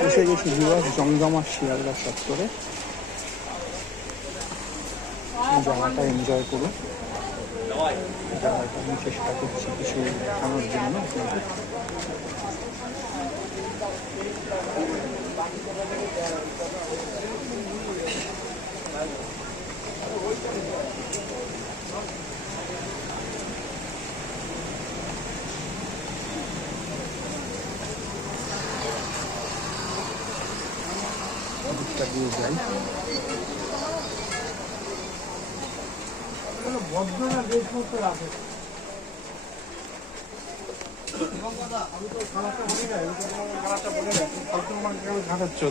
এসে গেছি দিবস জমজমা শিয়ালদা চত্বরে জায়গাটা এনজয় করুন। জায়গাটা আমি চেষ্টা করছি কিছু দেখানোর জন্য আপনাদের। দিয়ে যাই।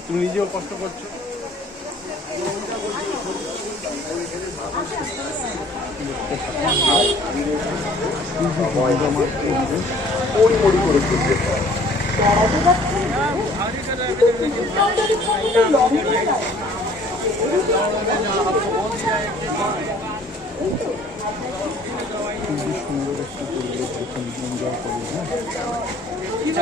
তুমি নিজেও কষ্ট করছ? দেখতে ওই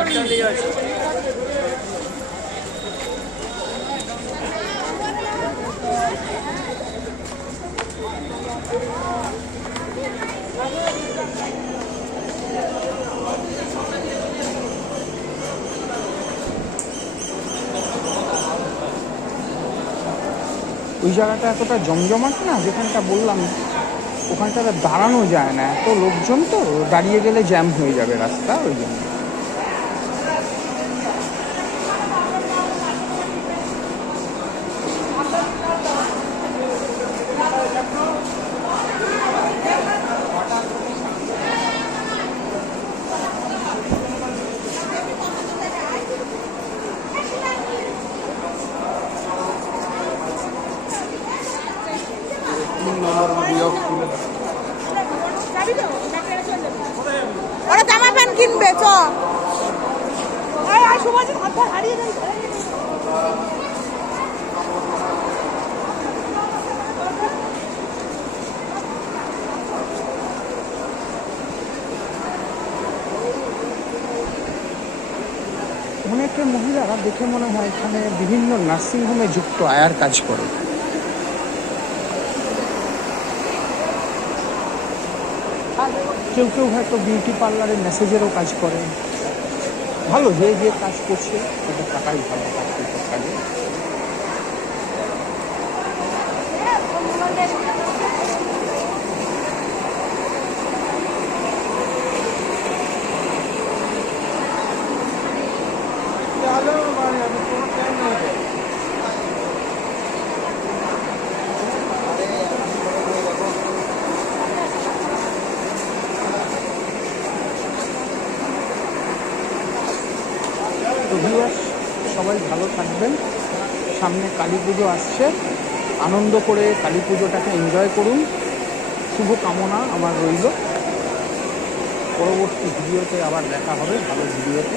জায়গাটা এতটা জমজমাট না, যেখানটা বললাম, ওখানটাতে দাঁড়ানো যায় না। এত লোকজন তো, দাঁড়িয়ে গেলে জ্যাম হয়ে যাবে রাস্তা, ওই জন্য। ওরা জামা প্যান্ট কিনবে চ। হারিয়ে অনেকে মহিলারা দেখে মনে হয় এখানে বিভিন্ন নার্সিংহোমে যুক্ত আয়ার কাজ করে। কেউ কেউ হয়তো বিউটি পার্লারের মেসেজেরও কাজ করে। ভালো যে যে কাজ করছে, সেটা টাকাই ভালো কাজ করতে তো ভিউয়ার্স, সবাই ভালো থাকবেন। সামনে কালী পুজো আসছে। আনন্দ করে কালী পুজোটাকে এনজয় করুন। শুভ কামনা আমার রইল। পরবর্তী ভিডিওতে আবার দেখা হবে, ভালো ভিডিওতে।